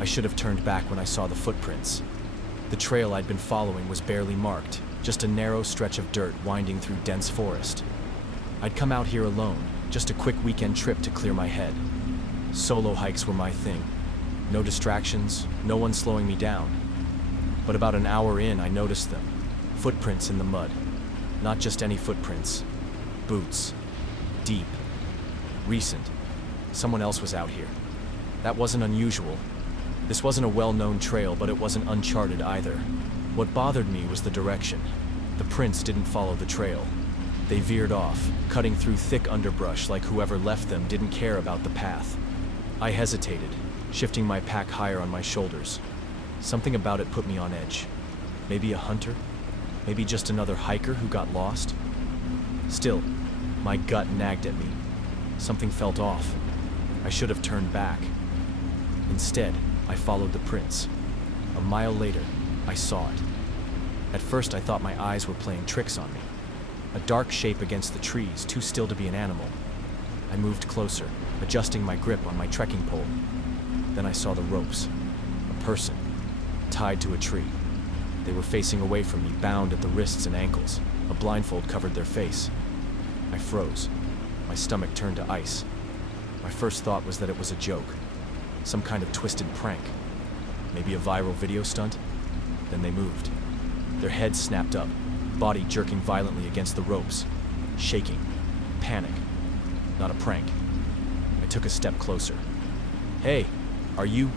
I should have turned back when I saw the footprints. The trail I'd been following was barely marked, just a narrow stretch of dirt winding through dense forest. I'd come out here alone, just a quick weekend trip to clear my head. Solo hikes were my thing. No distractions, no one slowing me down. But about an hour in, I noticed them. Footprints in the mud. Not just any footprints. Boots. Deep. Recent. Someone else was out here. That wasn't unusual. This wasn't a well-known trail, but it wasn't uncharted either. What bothered me was the direction. The prints didn't follow the trail. They veered off, cutting through thick underbrush like whoever left them didn't care about the path. I hesitated, shifting my pack higher on my shoulders. Something about it put me on edge. Maybe a hunter? Maybe just another hiker who got lost? Still, my gut nagged at me. Something felt off. I should have turned back. Instead, I followed the prints. A mile later, I saw it. At first, I thought my eyes were playing tricks on me. A dark shape against the trees, too still to be an animal. I moved closer, adjusting my grip on my trekking pole. Then I saw the ropes. A person, tied to a tree. They were facing away from me, bound at the wrists and ankles. A blindfold covered their face. I froze. My stomach turned to ice. My first thought was that it was a joke. Some kind of twisted prank. Maybe a viral video stunt? Then they moved. Their heads snapped up, body jerking violently against the ropes. Shaking. Panic. Not a prank. I took a step closer. "Hey, are you?"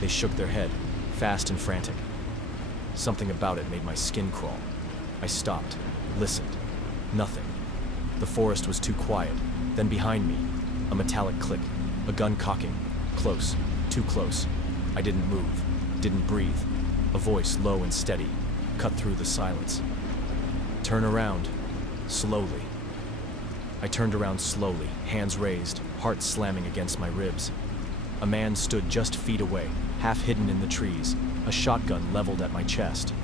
They shook their head, fast and frantic. Something about it made my skin crawl. I stopped, listened. Nothing. The forest was too quiet. Then behind me, a metallic click, a gun cocking. Close, too close. I didn't move, didn't breathe. A voice, low and steady, cut through the silence. "Turn around, slowly." I turned around slowly, hands raised, heart slamming against my ribs. A man stood just feet away, half hidden in the trees, a shotgun leveled at my chest.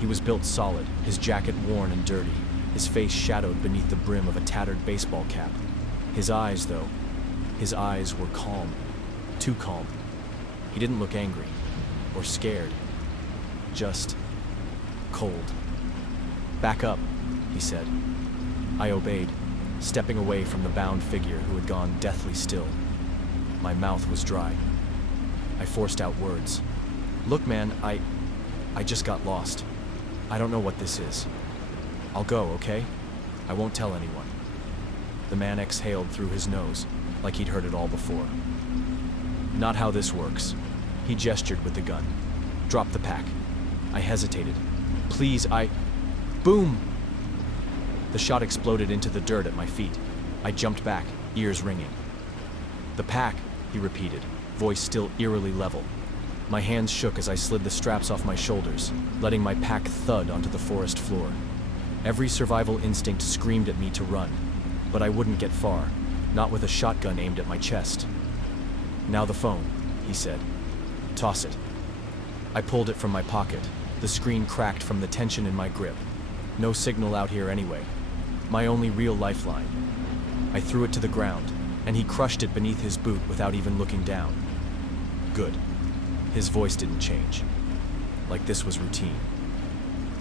He was built solid, his jacket worn and dirty, his face shadowed beneath the brim of a tattered baseball cap. His eyes, though, his eyes were calm. Too calm. He didn't look angry or scared. Just cold. "Back up," he said. I obeyed, stepping away from the bound figure who had gone deathly still. My mouth was dry. I forced out words. "Look, man, I just got lost. I don't know what this is. I'll go, okay? I won't tell anyone." The man exhaled through his nose, like he'd heard it all before. "Not how this works." He gestured with the gun. "Drop the pack." I hesitated. "Please, Boom! The shot exploded into the dirt at my feet. I jumped back, ears ringing. "The pack," he repeated, voice still eerily level. My hands shook as I slid the straps off my shoulders, letting my pack thud onto the forest floor. Every survival instinct screamed at me to run, but I wouldn't get far, not with a shotgun aimed at my chest. "Now the phone," he said. "Toss it." I pulled it from my pocket. The screen cracked from the tension in my grip. No signal out here anyway. My only real lifeline. I threw it to the ground, and he crushed it beneath his boot without even looking down. Good. His voice didn't change. Like this was routine.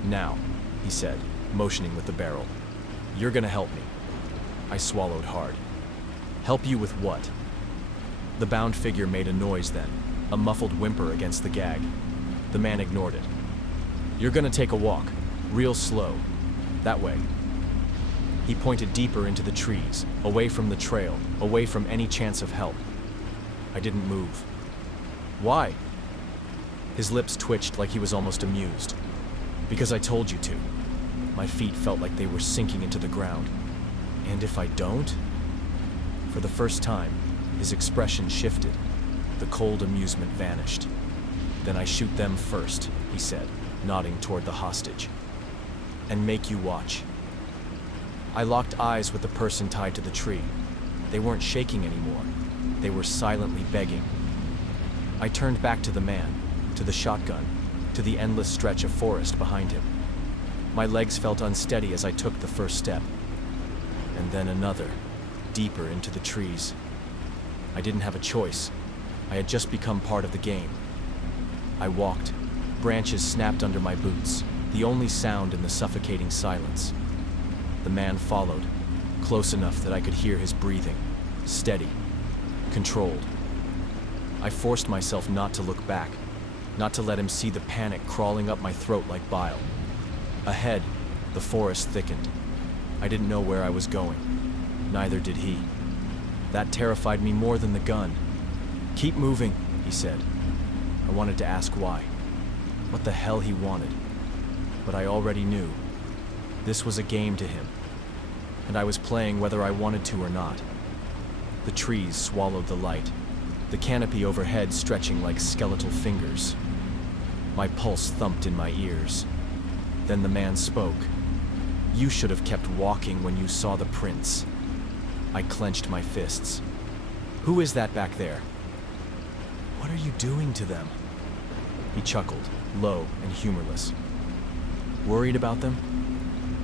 "Now," he said, motioning with the barrel. "You're gonna help me." I swallowed hard. "Help you with what?" The bound figure made a noise then, a muffled whimper against the gag. The man ignored it. "You're gonna take a walk, real slow, that way." He pointed deeper into the trees, away from the trail, away from any chance of help. I didn't move. "Why?" His lips twitched like he was almost amused. "Because I told you to." My feet felt like they were sinking into the ground. "And if I don't?" For the first time, his expression shifted. The cold amusement vanished. "Then I shoot them first," he said, nodding toward the hostage. "And make you watch." I locked eyes with the person tied to the tree. They weren't shaking anymore. They were silently begging. I turned back to the man, to the shotgun, to the endless stretch of forest behind him. My legs felt unsteady as I took the first step. And then another, deeper into the trees. I didn't have a choice. I had just become part of the game. I walked. Branches snapped under my boots, the only sound in the suffocating silence. The man followed, close enough that I could hear his breathing, steady, controlled. I forced myself not to look back, not to let him see the panic crawling up my throat like bile. Ahead, the forest thickened. I didn't know where I was going. Neither did he. That terrified me more than the gun. "Keep moving," he said. I wanted to ask why. What the hell he wanted. But I already knew. This was a game to him. And I was playing whether I wanted to or not. The trees swallowed the light, the canopy overhead stretching like skeletal fingers. My pulse thumped in my ears. Then the man spoke. "You should have kept walking when you saw the prints." I clenched my fists. "Who is that back there?" "What are you doing to them?" He chuckled, low and humorless. "Worried about them?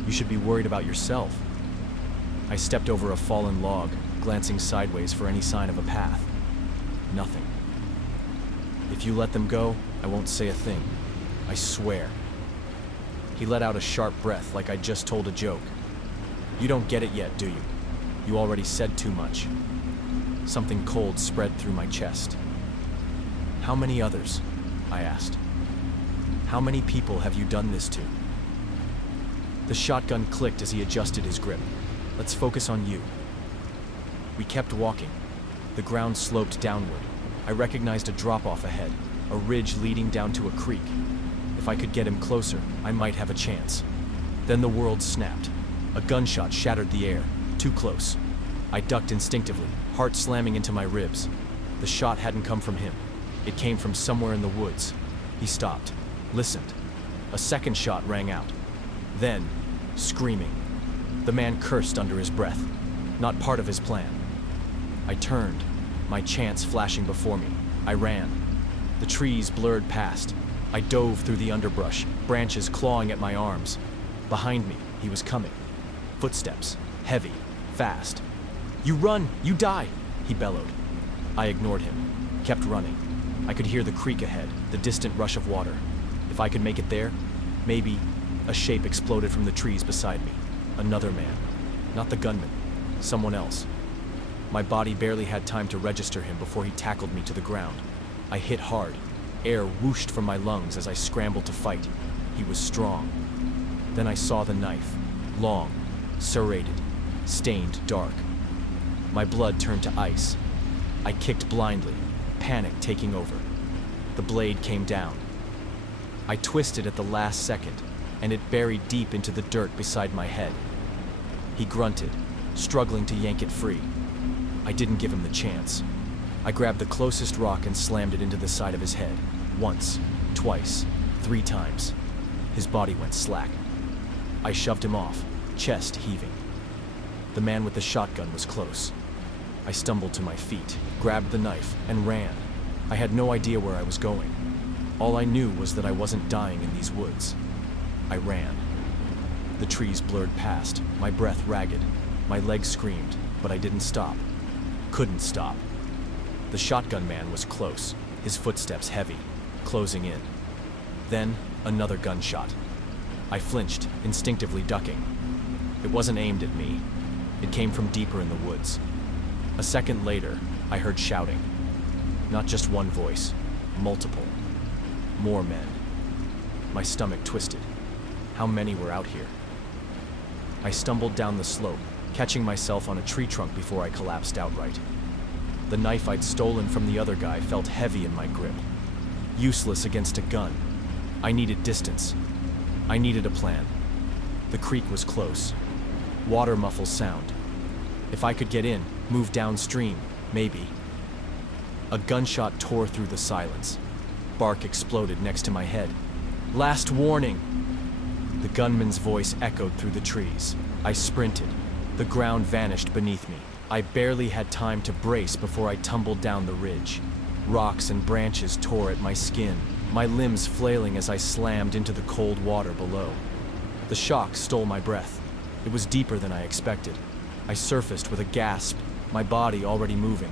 You should be worried about yourself." I stepped over a fallen log, glancing sideways for any sign of a path. Nothing. "If you let them go, I won't say a thing. I swear." He let out a sharp breath like I'd just told a joke. "You don't get it yet, do you? You already said too much." Something cold spread through my chest. "How many others?" I asked. "How many people have you done this to?" The shotgun clicked as he adjusted his grip. "Let's focus on you." We kept walking. The ground sloped downward. I recognized a drop-off ahead, a ridge leading down to a creek. If I could get him closer, I might have a chance. Then the world snapped. A gunshot shattered the air, too close. I ducked instinctively, heart slamming into my ribs. The shot hadn't come from him. It came from somewhere in the woods. He stopped, listened. A second shot rang out. Then, screaming. The man cursed under his breath. Not part of his plan. I turned, my chance flashing before me. I ran. The trees blurred past. I dove through the underbrush, branches clawing at my arms. Behind me, he was coming. Footsteps, heavy, fast. "You run, you die," he bellowed. I ignored him, kept running. I could hear the creek ahead, the distant rush of water. If I could make it there, maybe. A shape exploded from the trees beside me. Another man. Not the gunman. Someone else. My body barely had time to register him before he tackled me to the ground. I hit hard. Air whooshed from my lungs as I scrambled to fight. He was strong. Then I saw the knife. Long, serrated, stained dark. My blood turned to ice. I kicked blindly, panic taking over. The blade came down. I twisted at the last second, and it buried deep into the dirt beside my head. He grunted, struggling to yank it free. I didn't give him the chance. I grabbed the closest rock and slammed it into the side of his head. Once, twice, 3 times. His body went slack. I shoved him off, chest heaving. The man with the shotgun was close. I stumbled to my feet, grabbed the knife, and ran. I had no idea where I was going. All I knew was that I wasn't dying in these woods. I ran. The trees blurred past, my breath ragged. My legs screamed, but I didn't stop. Couldn't stop. The shotgun man was close, his footsteps heavy, closing in. Then, another gunshot. I flinched, instinctively ducking. It wasn't aimed at me. It came from deeper in the woods. A second later, I heard shouting. Not just one voice, multiple. More men. My stomach twisted. How many were out here? I stumbled down the slope, catching myself on a tree trunk before I collapsed outright. The knife I'd stolen from the other guy felt heavy in my grip. Useless against a gun. I needed distance. I needed a plan. The creek was close. Water muffles sound. If I could get in, move downstream, maybe. A gunshot tore through the silence. Bark exploded next to my head. "Last warning!" The gunman's voice echoed through the trees. I sprinted. The ground vanished beneath me. I barely had time to brace before I tumbled down the ridge. Rocks and branches tore at my skin, my limbs flailing as I slammed into the cold water below. The shock stole my breath. It was deeper than I expected. I surfaced with a gasp, my body already moving.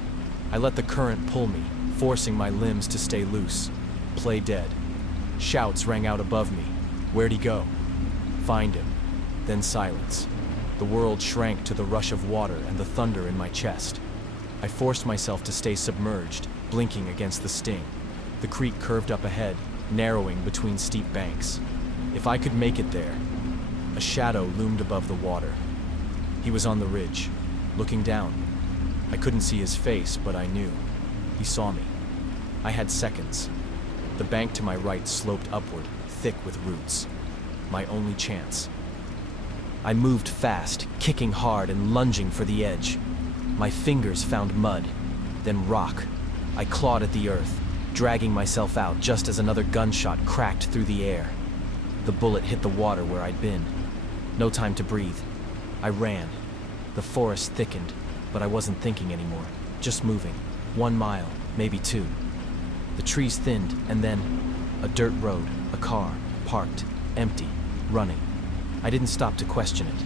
I let the current pull me, forcing my limbs to stay loose. Play dead. Shouts rang out above me. Where'd he go? Find him. Then silence. The world shrank to the rush of water and the thunder in my chest. I forced myself to stay submerged, blinking against the sting. The creek curved up ahead, narrowing between steep banks. If I could make it there. A shadow loomed above the water. He was on the ridge, looking down. I couldn't see his face, but I knew. He saw me. I had seconds. The bank to my right sloped upward, thick with roots. My only chance. I moved fast, kicking hard and lunging for the edge. My fingers found mud, then rock. I clawed at the earth, dragging myself out just as another gunshot cracked through the air. The bullet hit the water where I'd been. No time to breathe. I ran. The forest thickened, but I wasn't thinking anymore, just moving. 1 mile, maybe 2. The trees thinned, and then a dirt road, a car, parked, empty, running. I didn't stop to question it.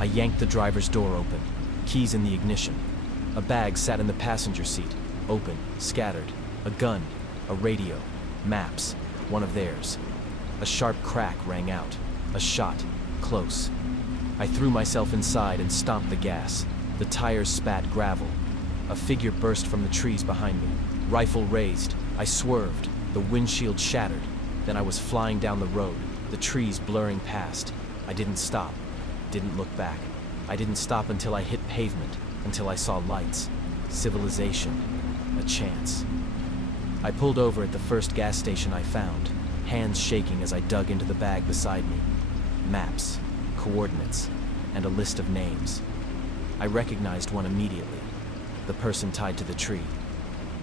I yanked the driver's door open, keys in the ignition. A bag sat in the passenger seat, open, scattered. A gun, a radio, maps, one of theirs. A sharp crack rang out. A shot, close. I threw myself inside and stomped the gas. The tires spat gravel. A figure burst from the trees behind me. Rifle raised. I swerved. The windshield shattered. Then I was flying down the road, the trees blurring past. I didn't stop. Didn't look back. I didn't stop until I hit pavement, until I saw lights. Civilization. A chance. I pulled over at the first gas station I found, hands shaking as I dug into the bag beside me. Maps, coordinates, and a list of names. I recognized one immediately. The person tied to the tree.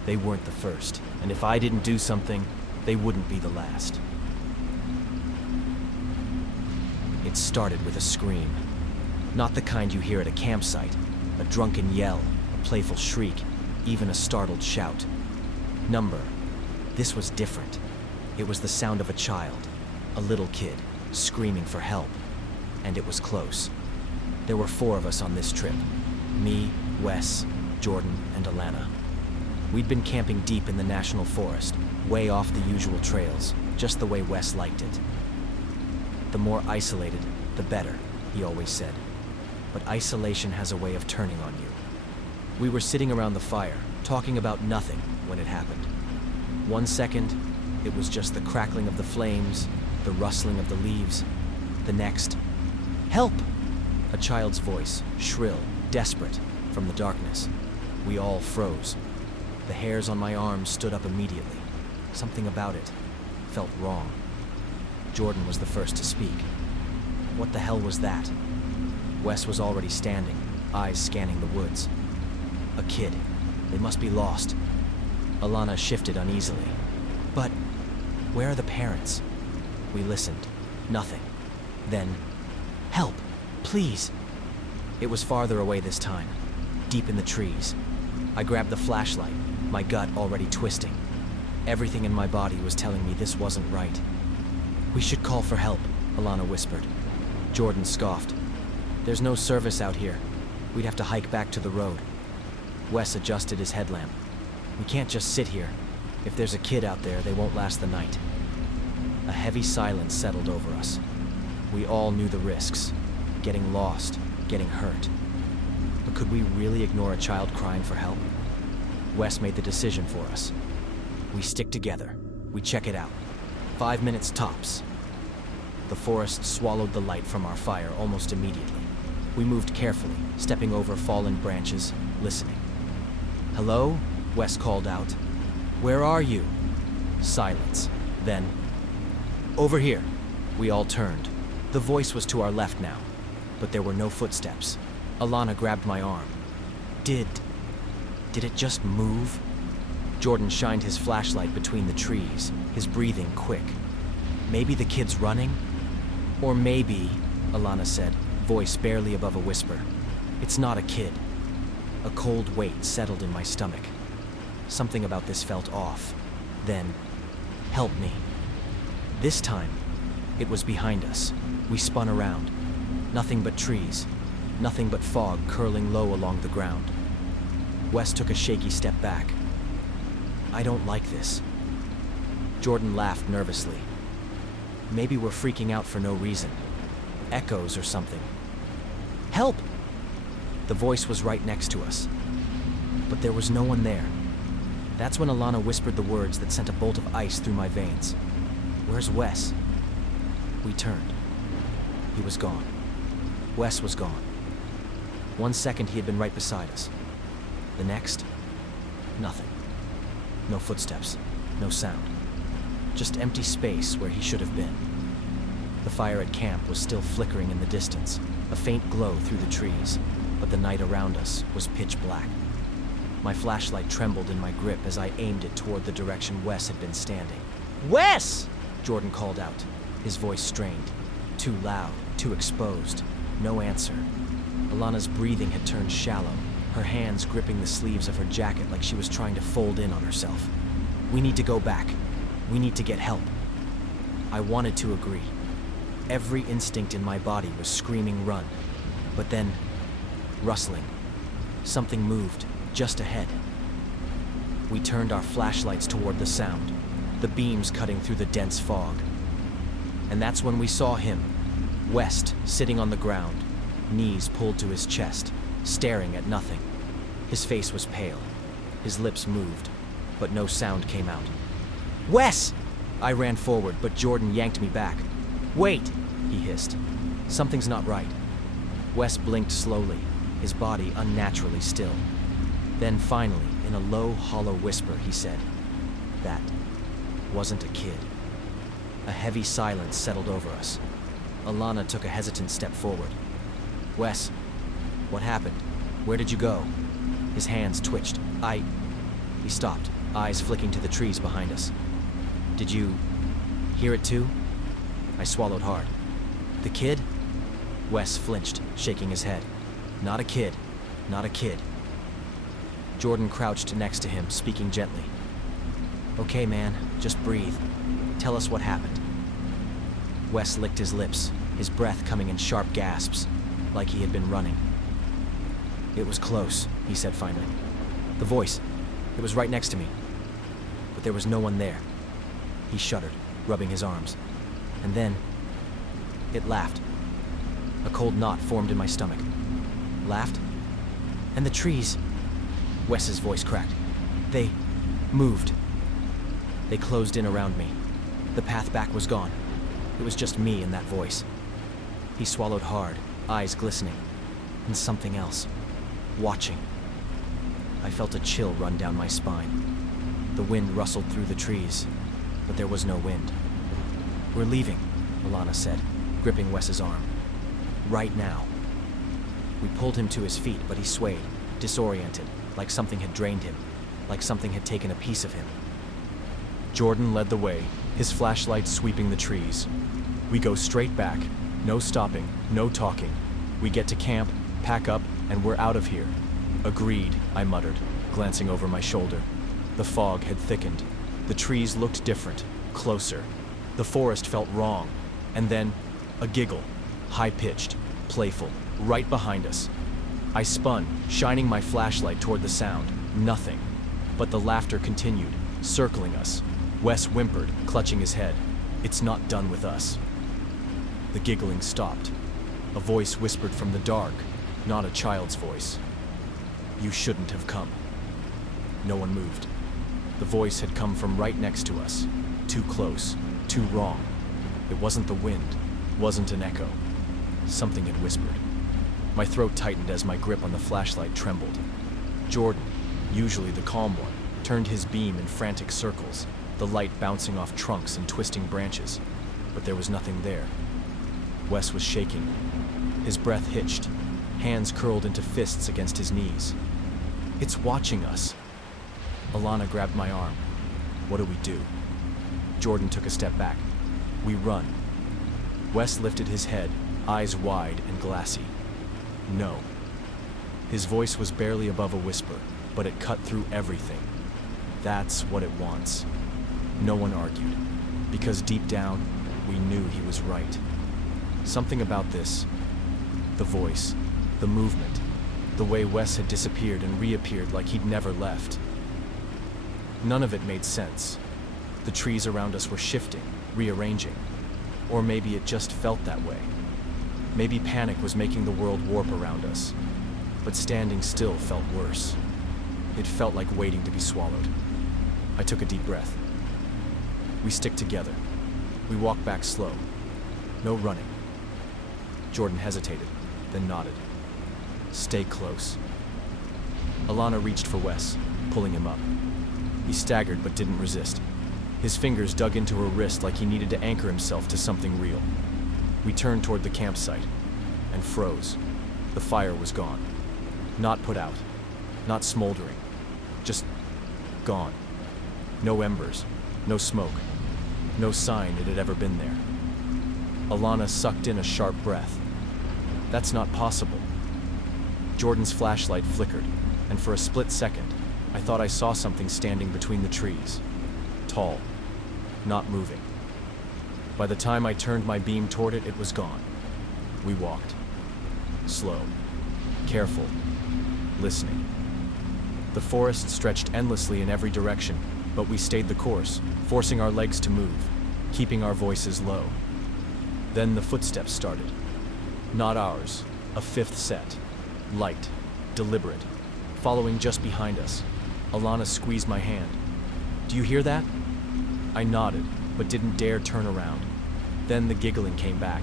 They weren't the first, and if I didn't do something, they wouldn't be the last. It started with a scream. Not the kind you hear at a campsite. A drunken yell, a playful shriek, even a startled shout. Number. This was different. It was the sound of a child, a little kid, screaming for help. And it was close. There were 4 of us on this trip. Me, Wes, Jordan, and Alana. We'd been camping deep in the national forest, way off the usual trails, just the way Wes liked it. The more isolated, the better, he always said. But isolation has a way of turning on you. We were sitting around the fire, talking about nothing when it happened. 1 second, it was just the crackling of the flames, the rustling of the leaves. The next, help! A child's voice, shrill, desperate, from the darkness. We all froze. The hairs on my arms stood up immediately. Something about it felt wrong. Jordan was the first to speak. What the hell was that? Wes was already standing, eyes scanning the woods. A kid. They must be lost. Alana shifted uneasily. But where are the parents? We listened. Nothing. Then, help, please. It was farther away this time, deep in the trees. I grabbed the flashlight, my gut already twisting. Everything in my body was telling me this wasn't right. We should call for help, Alana whispered. Jordan scoffed. There's no service out here. We'd have to hike back to the road. Wes adjusted his headlamp. We can't just sit here. If there's a kid out there, they won't last the night. A heavy silence settled over us. We all knew the risks. Getting lost, getting hurt. But could we really ignore a child crying for help? Wes made the decision for us. We stick together. We check it out. 5 minutes tops. The forest swallowed the light from our fire almost immediately. We moved carefully, stepping over fallen branches, listening. Hello? Wes called out. Where are you? Silence. Then, over here. We all turned. The voice was to our left now, but there were no footsteps. Alana grabbed my arm. Did it just move? Jordan shined his flashlight between the trees, his breathing quick. Maybe the kid's running? Or maybe, Alana said, voice barely above a whisper, it's not a kid. A cold weight settled in my stomach. Something about this felt off. Then, help me. This time, it was behind us. We spun around. Nothing but trees. Nothing but fog curling low along the ground. Wes took a shaky step back. I don't like this. Jordan laughed nervously. Maybe we're freaking out for no reason. Echoes or something. Help! The voice was right next to us. But there was no one there. That's when Alana whispered the words that sent a bolt of ice through my veins. Where's Wes? We turned. He was gone. Wes was gone. 1 second he had been right beside us. The next, nothing. No footsteps, no sound. Just empty space where he should have been. The fire at camp was still flickering in the distance, a faint glow through the trees, but the night around us was pitch black. My flashlight trembled in my grip as I aimed it toward the direction Wes had been standing. Wes! Jordan called out, his voice strained. Too loud, too exposed. No answer. Alana's breathing had turned shallow, her hands gripping the sleeves of her jacket like she was trying to fold in on herself. We need to go back. We need to get help. I wanted to agree. Every instinct in my body was screaming run. But then, rustling. Something moved, just ahead. We turned our flashlights toward the sound, the beams cutting through the dense fog. And that's when we saw him, West, sitting on the ground, knees pulled to his chest, staring at nothing. His face was pale. His lips moved, but no sound came out. Wes! I ran forward, but Jordan yanked me back. Wait, he hissed. Something's not right. Wes blinked slowly, his body unnaturally still. Then finally, in a low, hollow whisper, he said, "That wasn't a kid." A heavy silence settled over us. Alana took a hesitant step forward. Wes, what happened? Where did you go? His hands twitched. He stopped, eyes flicking to the trees behind us. Did you hear it too? I swallowed hard. The kid? Wes flinched, shaking his head. Not a kid. Not a kid. Jordan crouched next to him, speaking gently. Okay, man, just breathe. Tell us what happened. Wes licked his lips, his breath coming in sharp gasps, like he had been running. It was close, he said finally. The voice, it was right next to me. But there was no one there. He shuddered, rubbing his arms. And then, it laughed. A cold knot formed in my stomach. Laughed? And the trees, Wes's voice cracked. They moved. They closed in around me. The path back was gone. It was just me and that voice. He swallowed hard, eyes glistening. And something else. Watching. I felt a chill run down my spine. The wind rustled through the trees, but there was no wind. We're leaving, Alana said, gripping Wes's arm. Right now. We pulled him to his feet, but he swayed, disoriented, like something had drained him, like something had taken a piece of him. Jordan led the way, his flashlight sweeping the trees. We go straight back, no stopping, no talking. We get to camp, pack up, and we're out of here. Agreed, I muttered, glancing over my shoulder. The fog had thickened. The trees looked different, closer. The forest felt wrong. And then, a giggle, high-pitched, playful, right behind us. I spun, shining my flashlight toward the sound. Nothing. But the laughter continued, circling us. Wes whimpered, clutching his head. It's not done with us. The giggling stopped. A voice whispered from the dark, not a child's voice. You shouldn't have come. No one moved. The voice had come from right next to us. Too close, too wrong. It wasn't the wind, wasn't an echo. Something had whispered. My throat tightened as my grip on the flashlight trembled. Jordan, usually the calm one, turned his beam in frantic circles, the light bouncing off trunks and twisting branches. But there was nothing there. Wes was shaking. His breath hitched, hands curled into fists against his knees. It's watching us. Alana grabbed my arm. What do we do? Jordan took a step back. We run. Wes lifted his head, eyes wide and glassy. No. His voice was barely above a whisper, but it cut through everything. That's what it wants. No one argued, because deep down, we knew he was right. Something about this, the voice, the movement, the way Wes had disappeared and reappeared like he'd never left. None of it made sense. The trees around us were shifting, rearranging. Or maybe it just felt that way. Maybe panic was making the world warp around us. But standing still felt worse. It felt like waiting to be swallowed. I took a deep breath. We stick together. We walked back slow. No running. Jordan hesitated, then nodded. Stay close. Alana reached for Wes, pulling him up. He staggered but didn't resist. His fingers dug into her wrist like he needed to anchor himself to something real. We turned toward the campsite and froze. The fire was gone. Not put out. Not smoldering. Just gone. No embers. No smoke. No sign it had ever been there. Alana sucked in a sharp breath. That's not possible. Jordan's flashlight flickered, and for a split second, I thought I saw something standing between the trees. Tall. Not moving. By the time I turned my beam toward it, it was gone. We walked. Slow. Careful. Listening. The forest stretched endlessly in every direction, but we stayed the course, forcing our legs to move, keeping our voices low. Then the footsteps started. Not ours, a fifth set. Light, deliberate, following just behind us. Alana squeezed my hand. Do you hear that? I nodded, but didn't dare turn around. Then the giggling came back,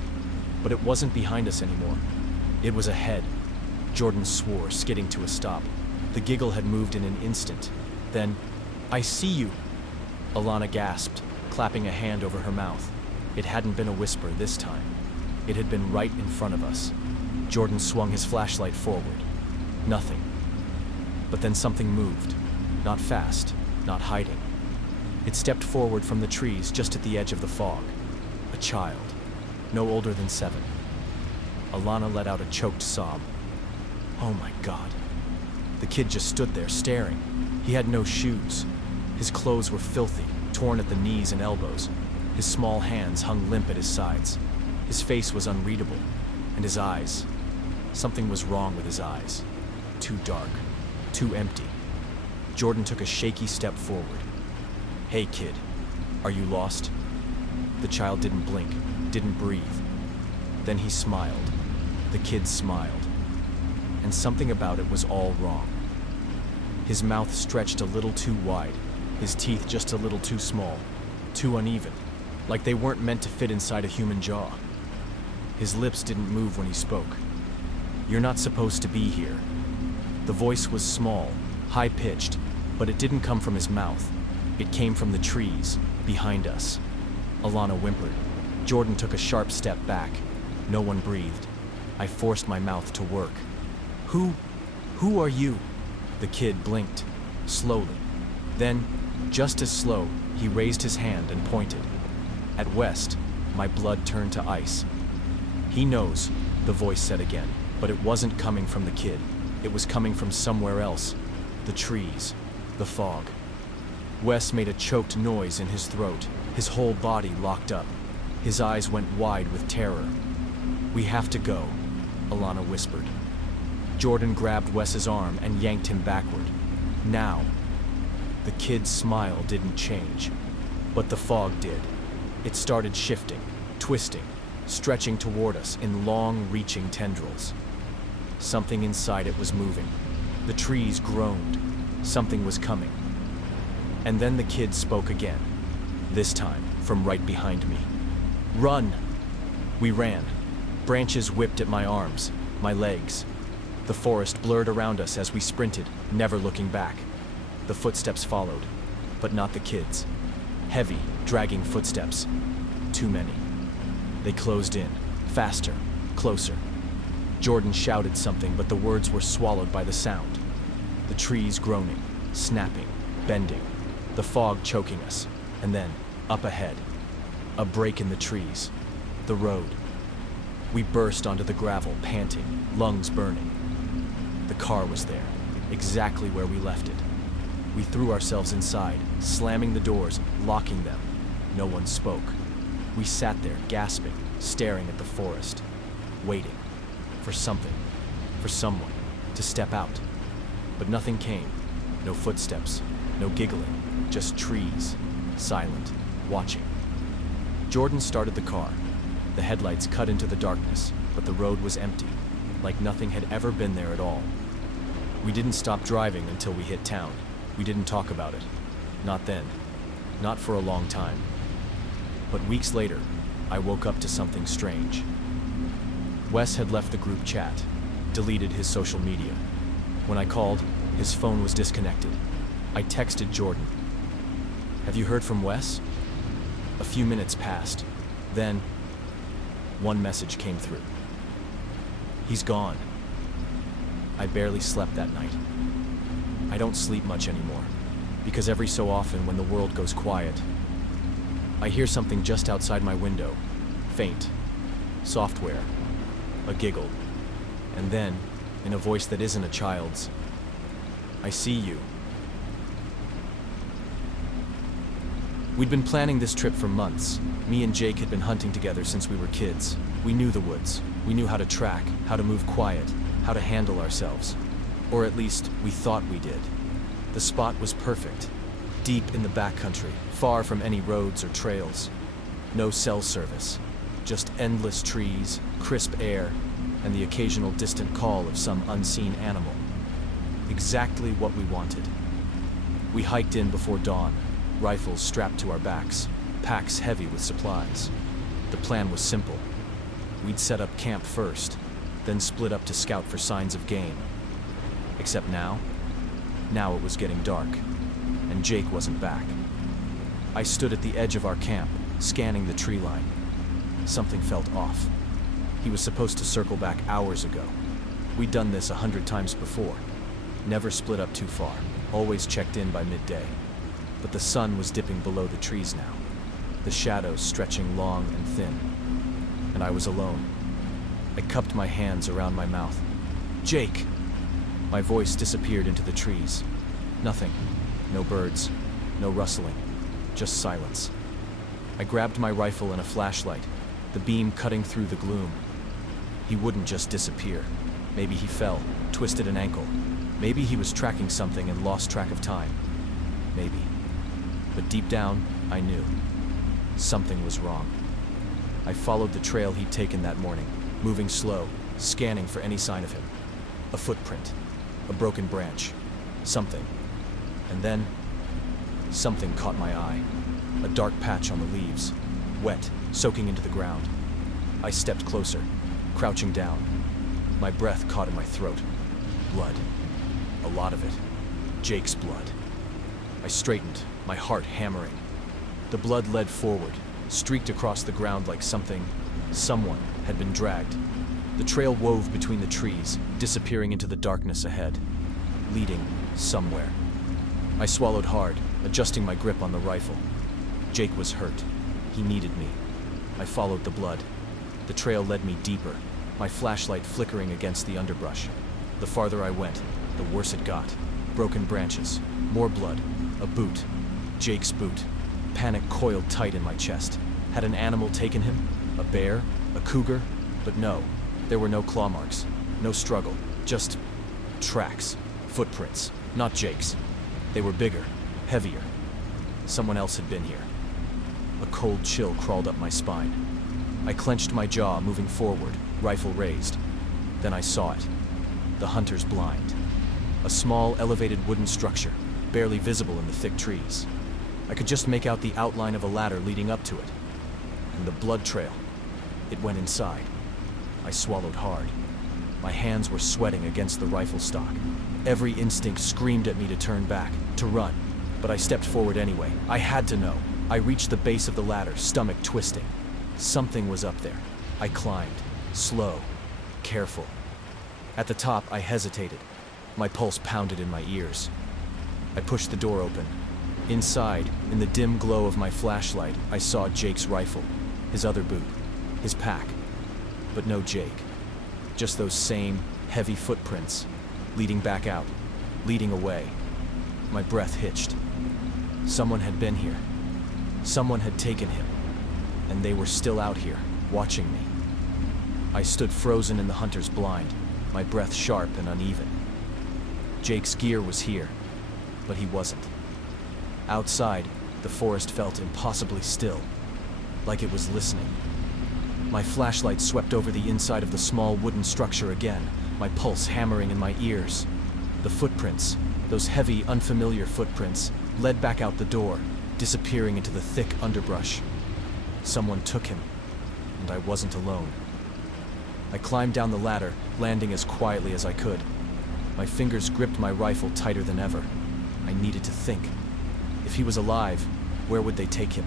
but it wasn't behind us anymore. It was ahead. Jordan swore, skidding to a stop. The giggle had moved in an instant. Then, I see you! Alana gasped, clapping a hand over her mouth. It hadn't been a whisper this time. It had been right in front of us. Jordan swung his flashlight forward. Nothing. But then something moved. Not fast, not hiding. It stepped forward from the trees just at the edge of the fog. A child, no older than 7. Alana let out a choked sob. Oh my God. The kid just stood there staring. He had no shoes. His clothes were filthy, torn at the knees and elbows. His small hands hung limp at his sides. His face was unreadable. And his eyes. Something was wrong with his eyes. Too dark. Too empty. Jordan took a shaky step forward. Hey kid, are you lost? The child didn't blink, didn't breathe. Then he smiled. The kid smiled. And something about it was all wrong. His mouth stretched a little too wide, his teeth just a little too small, too uneven, like they weren't meant to fit inside a human jaw. His lips didn't move when he spoke. You're not supposed to be here. The voice was small, high-pitched, but it didn't come from his mouth. It came from the trees, behind us. Alana whimpered. Jordan took a sharp step back. No one breathed. I forced my mouth to work. Who are you? The kid blinked, slowly. Then, just as slow, he raised his hand and pointed. At West, my blood turned to ice. He knows, the voice said again, but it wasn't coming from the kid. It was coming from somewhere else. The trees, the fog. Wes made a choked noise in his throat, his whole body locked up. His eyes went wide with terror. We have to go, Alana whispered. Jordan grabbed Wes's arm and yanked him backward. Now. The kid's smile didn't change, but the fog did. It started shifting, twisting, stretching toward us in long, reaching tendrils. Something inside it was moving. The trees groaned. Something was coming. And then the kid spoke again, this time from right behind me. Run! We ran. Branches whipped at my arms, my legs. The forest blurred around us as we sprinted, never looking back. The footsteps followed, but not the kids. Heavy, dragging footsteps. Too many. They closed in, faster, closer. Jordan shouted something, but the words were swallowed by the sound. The trees groaning, snapping, bending. The fog choking us, and then, up ahead, a break in the trees. The road. We burst onto the gravel, panting, lungs burning. The car was there, exactly where we left it. We threw ourselves inside, slamming the doors, locking them. No one spoke. We sat there, gasping, staring at the forest, waiting for something, for someone to step out. But nothing came. No footsteps, no giggling, just trees, silent, watching. Jordan started the car. The headlights cut into the darkness, but the road was empty, like nothing had ever been there at all. We didn't stop driving until we hit town. We didn't talk about it. Not then. Not for a long time. But weeks later, I woke up to something strange. Wes had left the group chat, deleted his social media. When I called, his phone was disconnected. I texted Jordan. "Have you heard from Wes?" A few minutes passed. Then, one message came through. "He's gone." I barely slept that night. I don't sleep much anymore, because every so often when the world goes quiet, I hear something just outside my window, faint, software, a giggle, and then, in a voice that isn't a child's, "I see you." We'd been planning this trip for months. Me and Jake had been hunting together since we were kids. We knew the woods. We knew how to track, how to move quiet, how to handle ourselves. Or at least, we thought we did. The spot was perfect. Deep in the backcountry, far from any roads or trails. No cell service. Just endless trees, crisp air, and the occasional distant call of some unseen animal. Exactly what we wanted. We hiked in before dawn, rifles strapped to our backs, packs heavy with supplies. The plan was simple. We'd set up camp first, then split up to scout for signs of game. Except now it was getting dark, and Jake wasn't back. I stood at the edge of our camp, scanning the tree line. Something felt off. He was supposed to circle back hours ago. We'd done this 100 times before. Never split up too far, always checked in by midday. But the sun was dipping below the trees now, the shadows stretching long and thin. And I was alone. I cupped my hands around my mouth. "Jake!" My voice disappeared into the trees. Nothing. No birds. No rustling. Just silence. I grabbed my rifle and a flashlight, the beam cutting through the gloom. He wouldn't just disappear. Maybe he fell, twisted an ankle. Maybe he was tracking something and lost track of time. Maybe. But deep down, I knew. Something was wrong. I followed the trail he'd taken that morning, moving slow, scanning for any sign of him. A footprint. A broken branch. Something. And then, something caught my eye. A dark patch on the leaves. Wet, soaking into the ground. I stepped closer, crouching down. My breath caught in my throat. Blood. A lot of it. Jake's blood. I straightened, my heart hammering. The blood led forward, streaked across the ground like someone had been dragged. The trail wove between the trees, disappearing into the darkness ahead, leading somewhere. I swallowed hard, adjusting my grip on the rifle. Jake was hurt. He needed me. I followed the blood. The trail led me deeper, my flashlight flickering against the underbrush. The farther I went, the worse it got. Broken branches, more blood, a boot. Jake's boot. Panic coiled tight in my chest. Had an animal taken him? A bear? A cougar? But no. There were no claw marks. No struggle. Just tracks. Footprints. Not Jake's. They were bigger. Heavier. Someone else had been here. A cold chill crawled up my spine. I clenched my jaw, moving forward, rifle raised. Then I saw it. The hunter's blind. A small, elevated wooden structure, barely visible in the thick trees. I could just make out the outline of a ladder leading up to it. And the blood trail. It went inside. I swallowed hard. My hands were sweating against the rifle stock. Every instinct screamed at me to turn back, to run. But I stepped forward anyway. I had to know. I reached the base of the ladder, stomach twisting. Something was up there. I climbed. Slow. Careful. At the top, I hesitated. My pulse pounded in my ears. I pushed the door open. Inside, in the dim glow of my flashlight, I saw Jake's rifle, his other boot, his pack. But no Jake. Just those same, heavy footprints, leading back out, leading away. My breath hitched. Someone had been here. Someone had taken him. And they were still out here, watching me. I stood frozen in the hunter's blind, my breath sharp and uneven. Jake's gear was here, but he wasn't. Outside, the forest felt impossibly still, like it was listening. My flashlight swept over the inside of the small wooden structure again, my pulse hammering in my ears. The footprints, those heavy, unfamiliar footprints, led back out the door, disappearing into the thick underbrush. Someone took him, and I wasn't alone. I climbed down the ladder, landing as quietly as I could. My fingers gripped my rifle tighter than ever. I needed to think. If he was alive, where would they take him?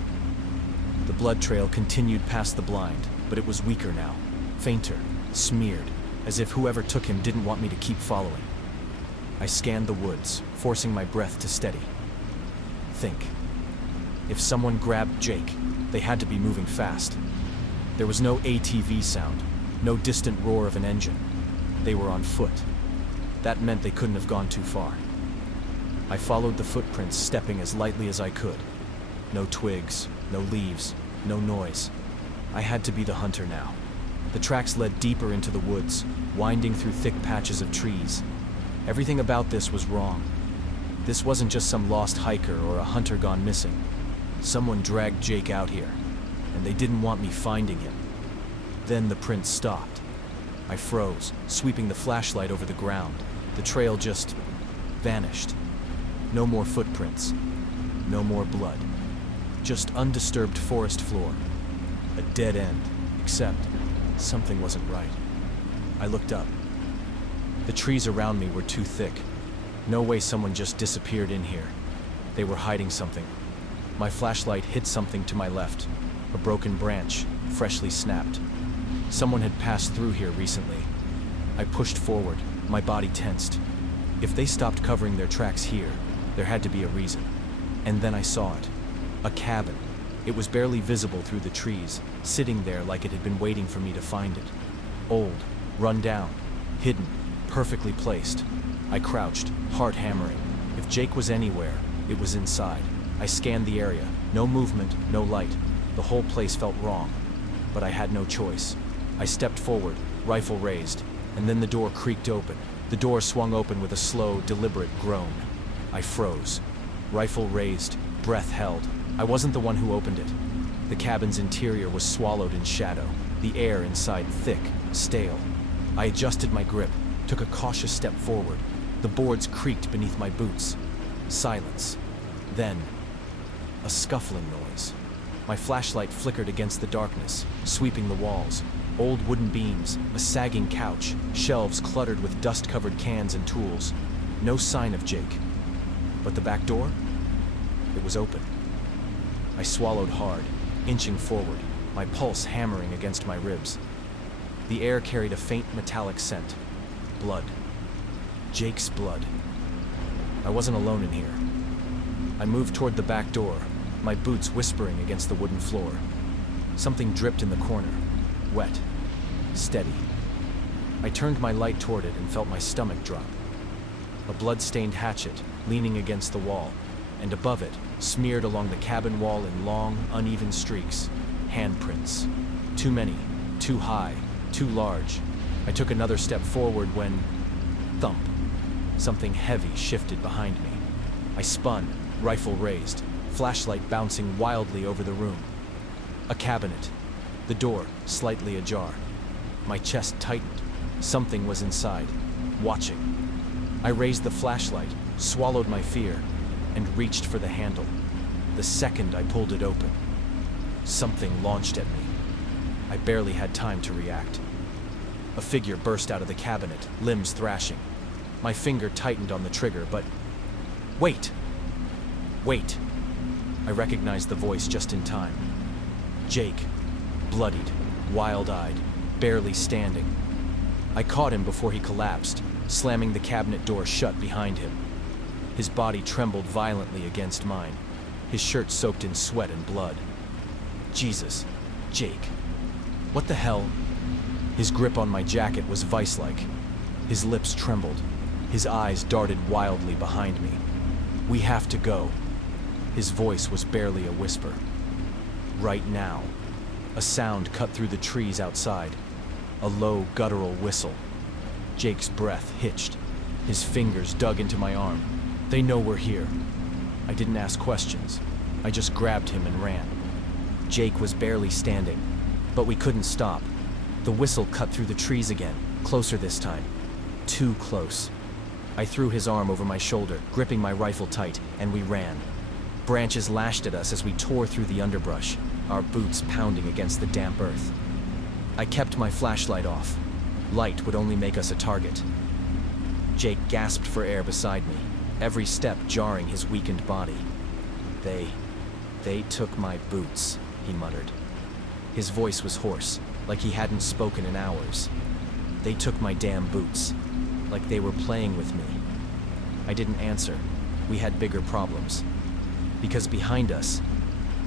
The blood trail continued past the blind, but it was weaker now, fainter, smeared, as if whoever took him didn't want me to keep following. I scanned the woods, forcing my breath to steady. Think. If someone grabbed Jake, they had to be moving fast. There was no ATV sound, no distant roar of an engine. They were on foot. That meant they couldn't have gone too far. I followed the footprints, stepping as lightly as I could. No twigs, no leaves, no noise. I had to be the hunter now. The tracks led deeper into the woods, winding through thick patches of trees. Everything about this was wrong. This wasn't just some lost hiker or a hunter gone missing. Someone dragged Jake out here, and they didn't want me finding him. Then the prints stopped. I froze, sweeping the flashlight over the ground. The trail just vanished. No more footprints. No more blood. Just undisturbed forest floor. A dead end, except something wasn't right. I looked up. The trees around me were too thick. No way someone just disappeared in here. They were hiding something. My flashlight hit something to my left. A broken branch, freshly snapped. Someone had passed through here recently. I pushed forward, my body tensed. If they stopped covering their tracks here, there had to be a reason. And then I saw it. A cabin. It was barely visible through the trees, sitting there like it had been waiting for me to find it. Old, run down, hidden, perfectly placed. I crouched, heart hammering. If Jake was anywhere, it was inside. I scanned the area. No movement, no light. The whole place felt wrong. But I had no choice. I stepped forward, rifle raised, and then the door creaked open. The door swung open with a slow, deliberate groan. I froze. Rifle raised, breath held. I wasn't the one who opened it. The cabin's interior was swallowed in shadow, the air inside thick, stale. I adjusted my grip, took a cautious step forward. The boards creaked beneath my boots. Silence. Then, a scuffling noise. My flashlight flickered against the darkness, sweeping the walls. Old wooden beams, a sagging couch, shelves cluttered with dust-covered cans and tools. No sign of Jake. But the back door? It was open. I swallowed hard, inching forward, my pulse hammering against my ribs. The air carried a faint metallic scent. Blood. Jake's blood. I wasn't alone in here. I moved toward the back door, my boots whispering against the wooden floor. Something dripped in the corner, wet, steady. I turned my light toward it and felt my stomach drop. A blood-stained hatchet leaning against the wall, and above it, smeared along the cabin wall in long, uneven streaks, handprints. Too many, too high, too large. I took another step forward when, thump, something heavy shifted behind me. I spun, rifle raised, flashlight bouncing wildly over the room. A cabinet, the door slightly ajar. My chest tightened. Something was inside, watching. I raised the flashlight, swallowed my fear, and reached for the handle. The second I pulled it open, something launched at me. I barely had time to react. A figure burst out of the cabinet, limbs thrashing. My finger tightened on the trigger, but... Wait! Wait! I recognized the voice just in time. Jake, bloodied, wild-eyed, barely standing. I caught him before he collapsed, slamming the cabinet door shut behind him. His body trembled violently against mine, his shirt soaked in sweat and blood. Jesus, Jake. What the hell? His grip on my jacket was vice-like. His lips trembled. His eyes darted wildly behind me. We have to go. His voice was barely a whisper. Right now. A sound cut through the trees outside. A low, guttural whistle. Jake's breath hitched. His fingers dug into my arm. They know we're here. I didn't ask questions. I just grabbed him and ran. Jake was barely standing, but we couldn't stop. The whistle cut through the trees again, closer this time. Too close. I threw his arm over my shoulder, gripping my rifle tight, and we ran. Branches lashed at us as we tore through the underbrush, our boots pounding against the damp earth. I kept my flashlight off. Light would only make us a target. Jake gasped for air beside me, every step jarring his weakened body. They took my boots, he muttered. His voice was hoarse, like he hadn't spoken in hours. They took my damn boots, like they were playing with me. I didn't answer. We had bigger problems. Because behind us,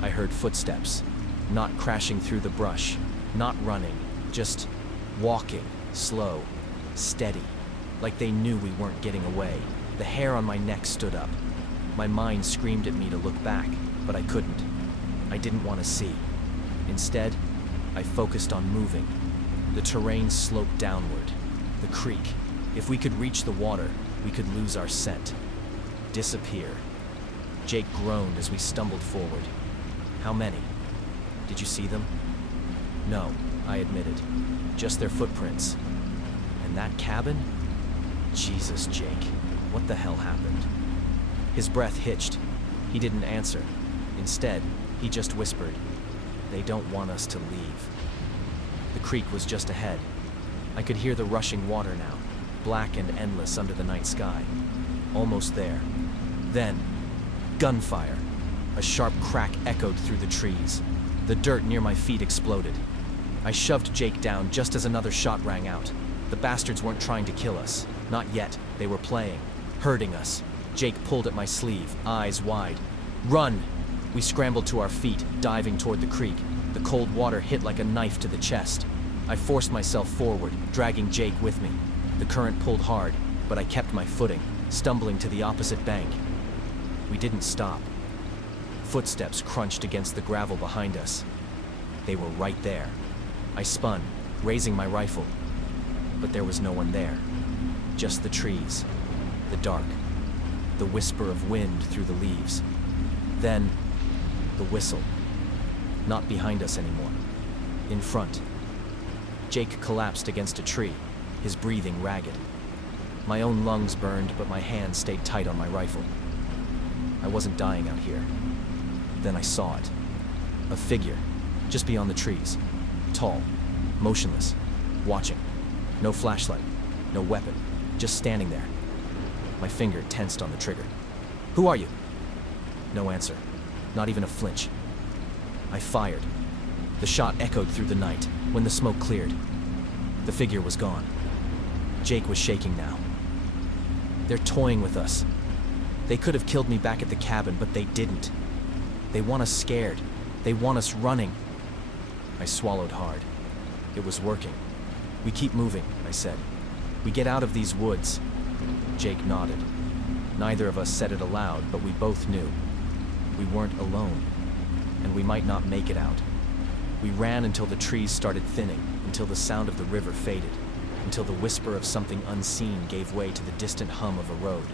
I heard footsteps, not crashing through the brush, not running, just walking, slow, steady, like they knew we weren't getting away. The hair on my neck stood up. My mind screamed at me to look back, but I couldn't. I didn't want to see. Instead, I focused on moving. The terrain sloped downward. The creek. If we could reach the water, we could lose our scent. Disappear. Jake groaned as we stumbled forward. How many? Did you see them? No, I admitted. Just their footprints. And that cabin? Jesus, Jake. What the hell happened? His breath hitched. He didn't answer. Instead, he just whispered, "They don't want us to leave." The creek was just ahead. I could hear the rushing water now, black and endless under the night sky. Almost there. Then, gunfire. A sharp crack echoed through the trees. The dirt near my feet exploded. I shoved Jake down just as another shot rang out. The bastards weren't trying to kill us. Not yet. They were playing, hurting us. Jake pulled at my sleeve, eyes wide. "Run!" We scrambled to our feet, diving toward the creek. The cold water hit like a knife to the chest. I forced myself forward, dragging Jake with me. The current pulled hard, but I kept my footing, stumbling to the opposite bank. We didn't stop. Footsteps crunched against the gravel behind us. They were right there. I spun, raising my rifle. But there was no one there. Just the trees, the dark, the whisper of wind through the leaves. Then, the whistle. Not behind us anymore. In front. Jake collapsed against a tree, his breathing ragged. My own lungs burned, but my hand stayed tight on my rifle. I wasn't dying out here. Then I saw it. A figure, just beyond the trees. Tall, motionless, watching. No flashlight, no weapon, just standing there. My finger tensed on the trigger. "Who are you?" No answer, not even a flinch. I fired. The shot echoed through the night. When the smoke cleared, the figure was gone. Jake was shaking now. "They're toying with us. They could have killed me back at the cabin, but they didn't. They want us scared. They want us running." I swallowed hard. It was working. "We keep moving," I said. "We get out of these woods." Jake nodded. Neither of us said it aloud, but we both knew. We weren't alone, and we might not make it out. We ran until the trees started thinning, until the sound of the river faded, until the whisper of something unseen gave way to the distant hum of a road.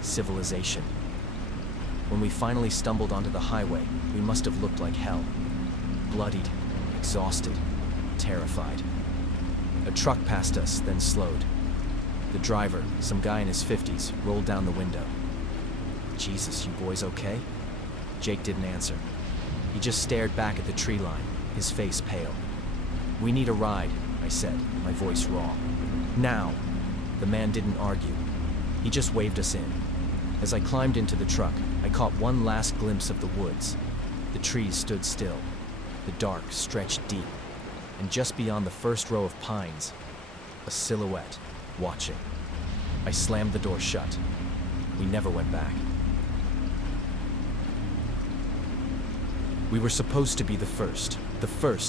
Civilization. When we finally stumbled onto the highway, we must have looked like hell. Bloodied, exhausted, terrified. A truck passed us, then slowed. The driver, some guy in his 50s, rolled down the window. "Jesus, you boys okay?" Jake didn't answer. He just stared back at the tree line, his face pale. "We need a ride," I said, my voice raw. "Now." The man didn't argue. He just waved us in. As I climbed into the truck, I caught one last glimpse of the woods. The trees stood still. The dark stretched deep. And just beyond the first row of pines, a silhouette, watching. I slammed the door shut. We never went back. We were supposed to be the first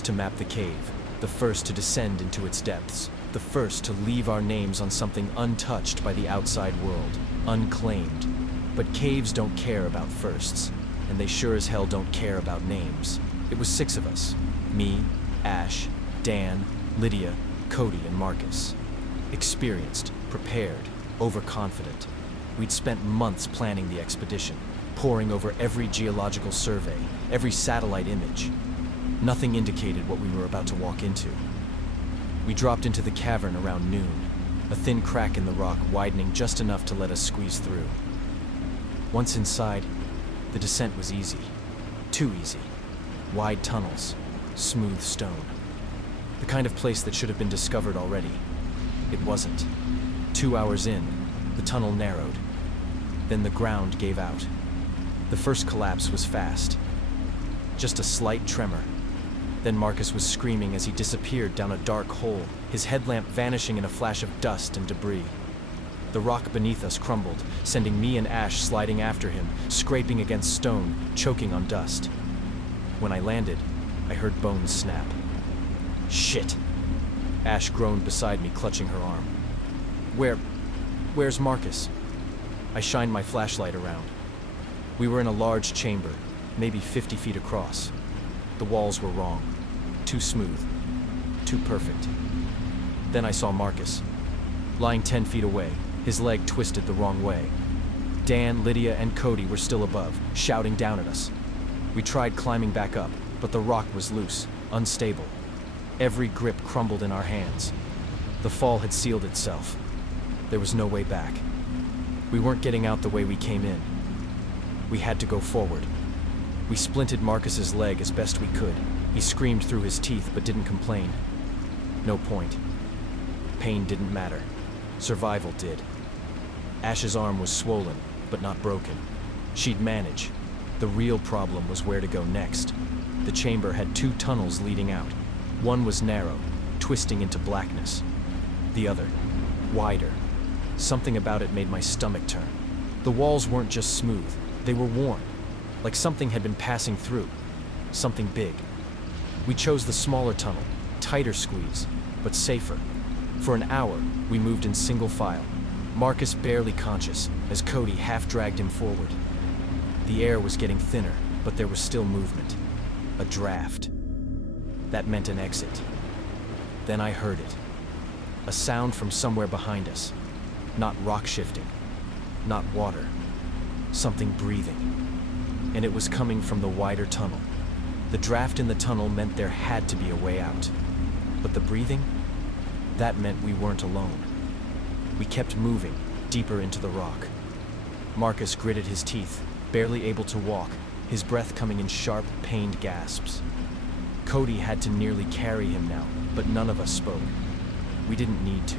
to map the cave, the first to descend into its depths, the first to leave our names on something untouched by the outside world, unclaimed. But caves don't care about firsts, and they sure as hell don't care about names. It was 6 of us. Me, Ash, Dan, Lydia, Cody, and Marcus. Experienced, prepared, overconfident. We'd spent months planning the expedition. poring over every geological survey, every satellite image. Nothing indicated what we were about to walk into. We dropped into the cavern around noon, a thin crack in the rock widening just enough to let us squeeze through. Once inside, the descent was easy. Too easy. Wide tunnels, smooth stone. The kind of place that should have been discovered already. It wasn't. 2 hours in, the tunnel narrowed. Then the ground gave out. The first collapse was fast. Just a slight tremor. Then Marcus was screaming as he disappeared down a dark hole, his headlamp vanishing in a flash of dust and debris. The rock beneath us crumbled, sending me and Ash sliding after him, scraping against stone, choking on dust. When I landed, I heard bones snap. Shit! Ash groaned beside me, clutching her arm. Where's Marcus? I shined my flashlight around. We were in a large chamber, maybe 50 feet across. The walls were wrong. Too smooth. Too perfect. Then I saw Marcus, lying 10 feet away, his leg twisted the wrong way. Dan, Lydia, and Cody were still above, shouting down at us. We tried climbing back up, but the rock was loose, unstable. Every grip crumbled in our hands. The fall had sealed itself. There was no way back. We weren't getting out the way we came in. We had to go forward. We splinted Marcus's leg as best we could. He screamed through his teeth but didn't complain. No point. Pain didn't matter. Survival did. Ash's arm was swollen, but not broken. She'd manage. The real problem was where to go next. The chamber had 2 tunnels leading out. One was narrow, twisting into blackness. The other, wider. Something about it made my stomach turn. The walls weren't just smooth, they were worn. Like something had been passing through. Something big. We chose the smaller tunnel, tighter squeeze, but safer. For an hour, we moved in single file. Marcus barely conscious, as Cody half-dragged him forward. The air was getting thinner, but there was still movement. A draft. That meant an exit. Then I heard it. A sound from somewhere behind us. Not rock shifting. Not water. Something breathing. And it was coming from the wider tunnel. The draft in the tunnel meant there had to be a way out. But the breathing? That meant we weren't alone. We kept moving, deeper into the rock. Marcus gritted his teeth, barely able to walk, his breath coming in sharp, pained gasps. Cody had to nearly carry him now, but none of us spoke. We didn't need to.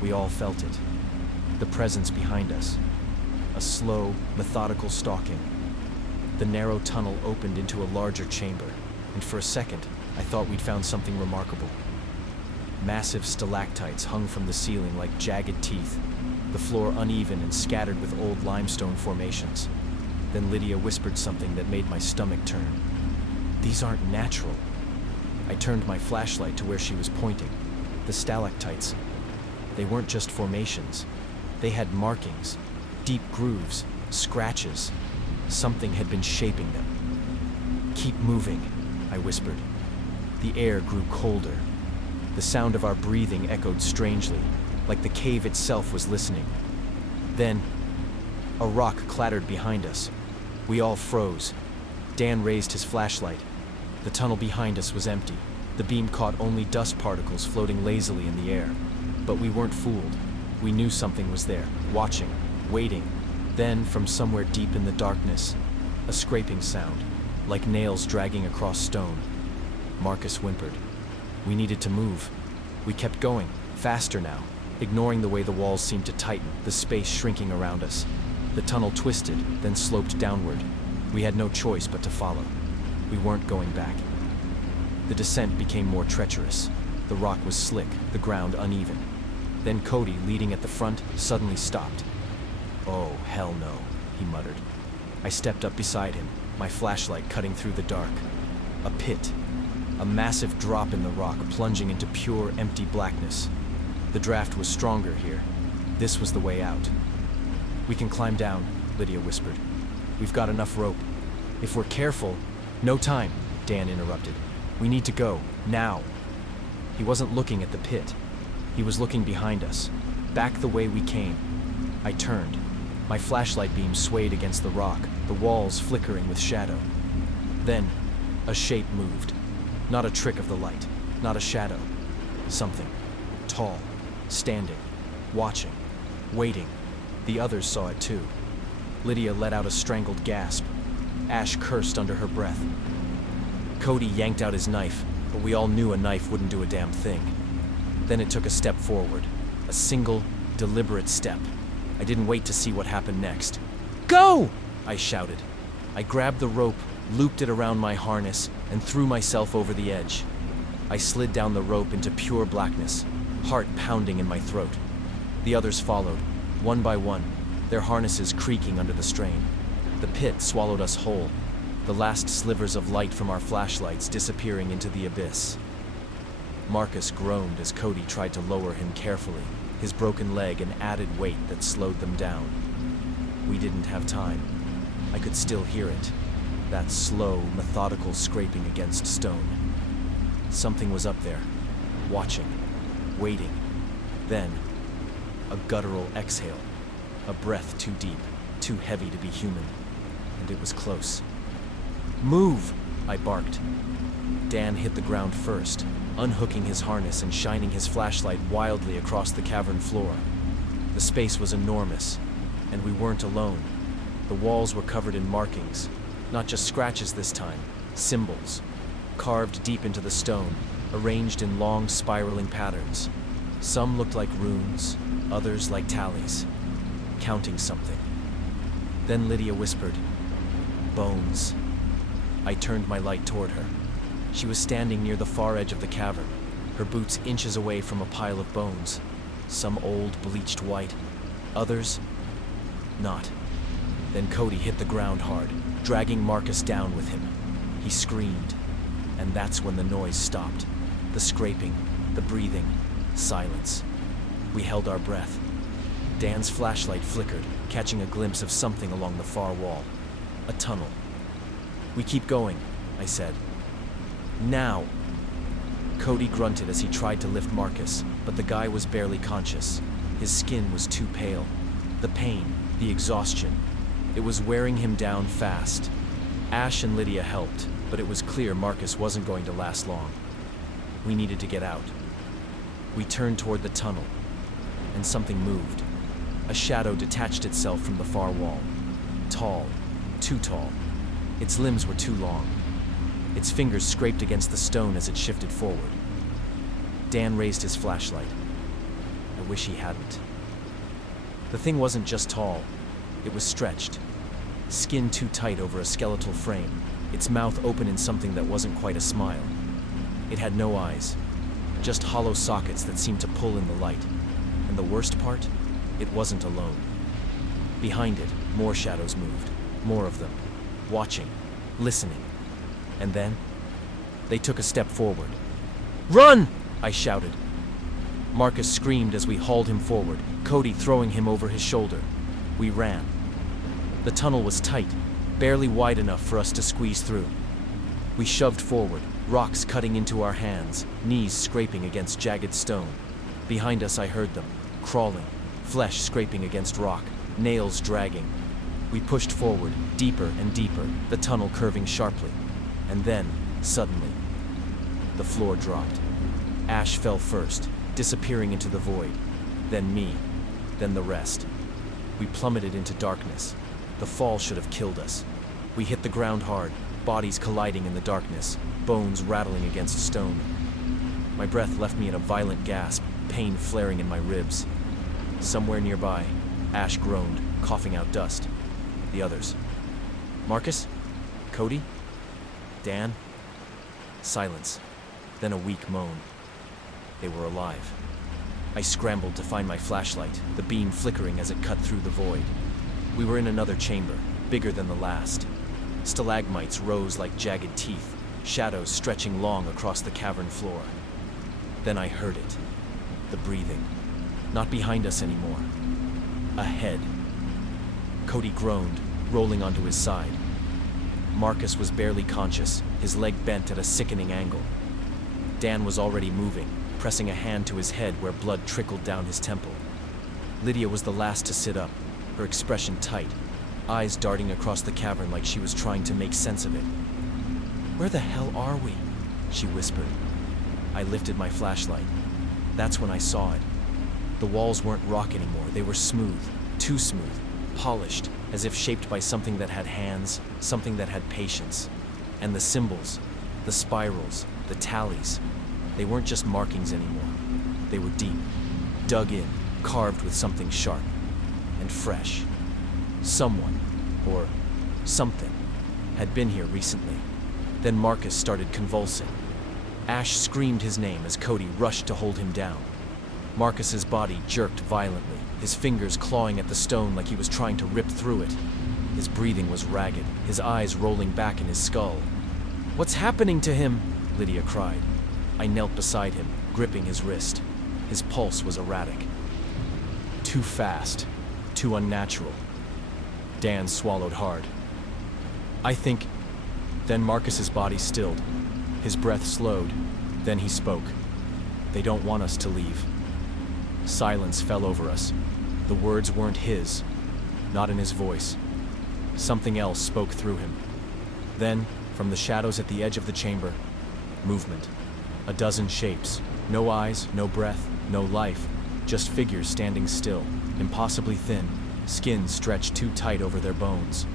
We all felt it. The presence behind us. A slow, methodical stalking. The narrow tunnel opened into a larger chamber, and for a second, I thought we'd found something remarkable. Massive stalactites hung from the ceiling like jagged teeth, the floor uneven and scattered with old limestone formations. Then Lydia whispered something that made my stomach turn. These aren't natural. I turned my flashlight to where she was pointing. The stalactites. They weren't just formations. They had markings, deep grooves, scratches. Something had been shaping them. Keep moving, I whispered. The air grew colder. The sound of our breathing echoed strangely, like the cave itself was listening. Then, a rock clattered behind us. We all froze. Dan raised his flashlight. The tunnel behind us was empty. The beam caught only dust particles floating lazily in the air. But we weren't fooled. We knew something was there, watching, waiting. Then, from somewhere deep in the darkness, a scraping sound, like nails dragging across stone. Marcus whimpered. We needed to move. We kept going, faster now, ignoring the way the walls seemed to tighten, the space shrinking around us. The tunnel twisted, then sloped downward. We had no choice but to follow. We weren't going back. The descent became more treacherous. The rock was slick, the ground uneven. Then Cody, leading at the front, suddenly stopped. "Oh, hell no," he muttered. I stepped up beside him, my flashlight cutting through the dark. A pit. A massive drop in the rock, plunging into pure, empty blackness. The draft was stronger here. This was the way out. "We can climb down," Lydia whispered. "We've got enough rope. If we're careful—" "No time," Dan interrupted. "We need to go, now." He wasn't looking at the pit. He was looking behind us, back the way we came. I turned. My flashlight beam swayed against the rock, the walls flickering with shadow. Then, a shape moved. Not a trick of the light, not a shadow. Something. Tall, standing, watching, waiting. The others saw it too. Lydia let out a strangled gasp. Ash cursed under her breath. Cody yanked out his knife, but we all knew a knife wouldn't do a damn thing. Then it took a step forward. A single, deliberate step. I didn't wait to see what happened next. "Go!" I shouted. I grabbed the rope, looped it around my harness, and threw myself over the edge. I slid down the rope into pure blackness, heart pounding in my throat. The others followed, one by one, their harnesses creaking under the strain. The pit swallowed us whole, the last slivers of light from our flashlights disappearing into the abyss. Marcus groaned as Cody tried to lower him carefully, his broken leg an added weight that slowed them down. We didn't have time. I could still hear it, that slow, methodical scraping against stone. Something was up there, watching, waiting. Then, a guttural exhale, a breath too deep, too heavy to be human, and it was close. "Move!" I barked. Dan hit the ground first, unhooking his harness and shining his flashlight wildly across the cavern floor. The space was enormous, and we weren't alone. The walls were covered in markings, not just scratches this time, symbols, carved deep into the stone, arranged in long spiraling patterns. Some looked like runes, others like tallies, counting something. Then Lydia whispered, "Bones." I turned my light toward her. She was standing near the far edge of the cavern, her boots inches away from a pile of bones. Some old, bleached white, others not. Then Cody hit the ground hard, dragging Marcus down with him. He screamed, and that's when the noise stopped. The scraping, the breathing, silence. We held our breath. Dan's flashlight flickered, catching a glimpse of something along the far wall. A tunnel. "We keep going," I said. "Now!" Cody grunted as he tried to lift Marcus, but the guy was barely conscious. His skin was too pale. The pain, the exhaustion, it was wearing him down fast. Ash and Lydia helped, but it was clear Marcus wasn't going to last long. We needed to get out. We turned toward the tunnel, and something moved. A shadow detached itself from the far wall. Tall, too tall. Its limbs were too long. Its fingers scraped against the stone as it shifted forward. Dan raised his flashlight. I wish he hadn't. The thing wasn't just tall. It was stretched. Skin too tight over a skeletal frame, its mouth open in something that wasn't quite a smile. It had no eyes, just hollow sockets that seemed to pull in the light. And the worst part? It wasn't alone. Behind it, more shadows moved, more of them, watching, listening. And then, they took a step forward. "Run!" I shouted. Marcus screamed as we hauled him forward, Cody throwing him over his shoulder. We ran. The tunnel was tight, barely wide enough for us to squeeze through. We shoved forward, rocks cutting into our hands, knees scraping against jagged stone. Behind us I heard them, crawling, flesh scraping against rock, nails dragging. We pushed forward, deeper and deeper, the tunnel curving sharply. And then, suddenly, the floor dropped. Ash fell first, disappearing into the void. Then me, then the rest. We plummeted into darkness. The fall should have killed us. We hit the ground hard, bodies colliding in the darkness, bones rattling against stone. My breath left me in a violent gasp, pain flaring in my ribs. Somewhere nearby, Ash groaned, coughing out dust. The others. Marcus? Cody? Dan? Silence. Then a weak moan. They were alive. I scrambled to find my flashlight, the beam flickering as it cut through the void. We were in another chamber, bigger than the last. Stalagmites rose like jagged teeth, shadows stretching long across the cavern floor. Then I heard it. The breathing. Not behind us anymore. Ahead. Cody groaned, rolling onto his side. Marcus was barely conscious, his leg bent at a sickening angle. Dan was already moving, pressing a hand to his head where blood trickled down his temple. Lydia was the last to sit up, her expression tight, eyes darting across the cavern like she was trying to make sense of it. "Where the hell are we?" she whispered. I lifted my flashlight. That's when I saw it. The walls weren't rock anymore, they were smooth, too smooth, polished, as if shaped by something that had hands, something that had patience. And the symbols, the spirals, the tallies, they weren't just markings anymore. They were deep, dug in, carved with something sharp and fresh. Someone, or something, had been here recently. Then Marcus started convulsing. Ash screamed his name as Cody rushed to hold him down. Marcus's body jerked violently, his fingers clawing at the stone like he was trying to rip through it. His breathing was ragged, his eyes rolling back in his skull. "What's happening to him?" Lydia cried. I knelt beside him, gripping his wrist. His pulse was erratic. Too fast, too unnatural. Dan swallowed hard. "I think..." Then Marcus's body stilled. His breath slowed. Then he spoke. "They don't want us to leave." Silence fell over us. The words weren't his, not in his voice. Something else spoke through him. Then, from the shadows at the edge of the chamber, movement. A dozen shapes. No eyes, no breath, no life. Just figures standing still, impossibly thin, skin stretched too tight over their bones.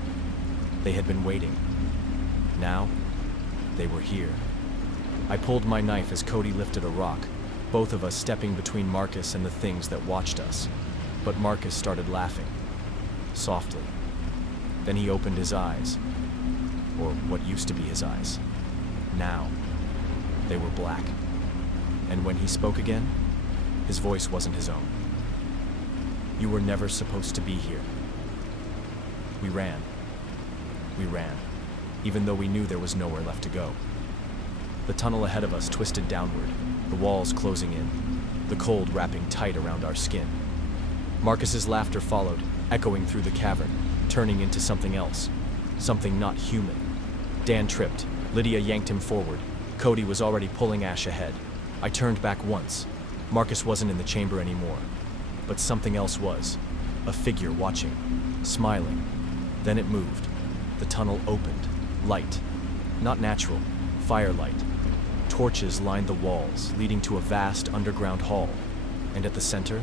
They had been waiting. Now, they were here. I pulled my knife as Cody lifted a rock, both of us stepping between Marcus and the things that watched us. But Marcus started laughing, softly. Then he opened his eyes, or what used to be his eyes. Now, they were black. And when he spoke again, his voice wasn't his own. "You were never supposed to be here." We ran. We ran, even though we knew there was nowhere left to go. The tunnel ahead of us twisted downward, the walls closing in, the cold wrapping tight around our skin. Marcus's laughter followed, echoing through the cavern, turning into something else, something not human. Dan tripped. Lydia yanked him forward. Cody was already pulling Ash ahead. I turned back once. Marcus wasn't in the chamber anymore, but something else was. A figure watching, smiling. Then it moved. The tunnel opened. Light. Not natural. Firelight. Torches lined the walls, leading to a vast underground hall. And at the center,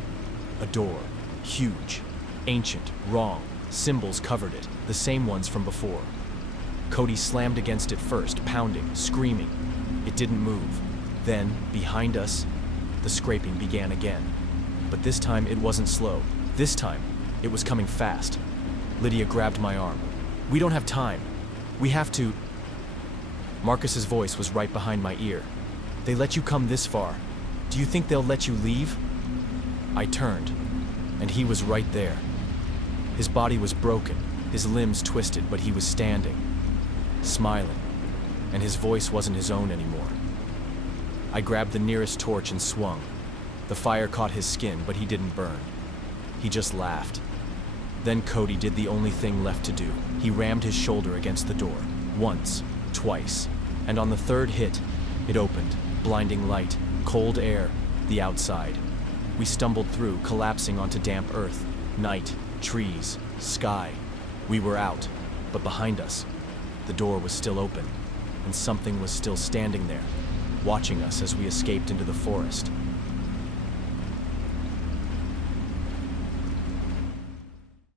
a door. Huge. Ancient. Wrong. Symbols covered it, the same ones from before. Cody slammed against it first, pounding, screaming. It didn't move. Then, behind us, the scraping began again. But this time it wasn't slow. This time, it was coming fast. Lydia grabbed my arm. "We don't have time. We have to..." Marcus's voice was right behind my ear. "They let you come this far. Do you think they'll let you leave?" I turned, and he was right there. His body was broken, his limbs twisted, but he was standing, smiling, and his voice wasn't his own anymore. I grabbed the nearest torch and swung. The fire caught his skin, but he didn't burn. He just laughed. Then Cody did the only thing left to do. He rammed his shoulder against the door, once, twice, and on the third hit, it opened, blinding light, cold air, the outside. We stumbled through, collapsing onto damp earth, night, trees, sky. We were out, but behind us, the door was still open, and something was still standing there, watching us as we escaped into the forest.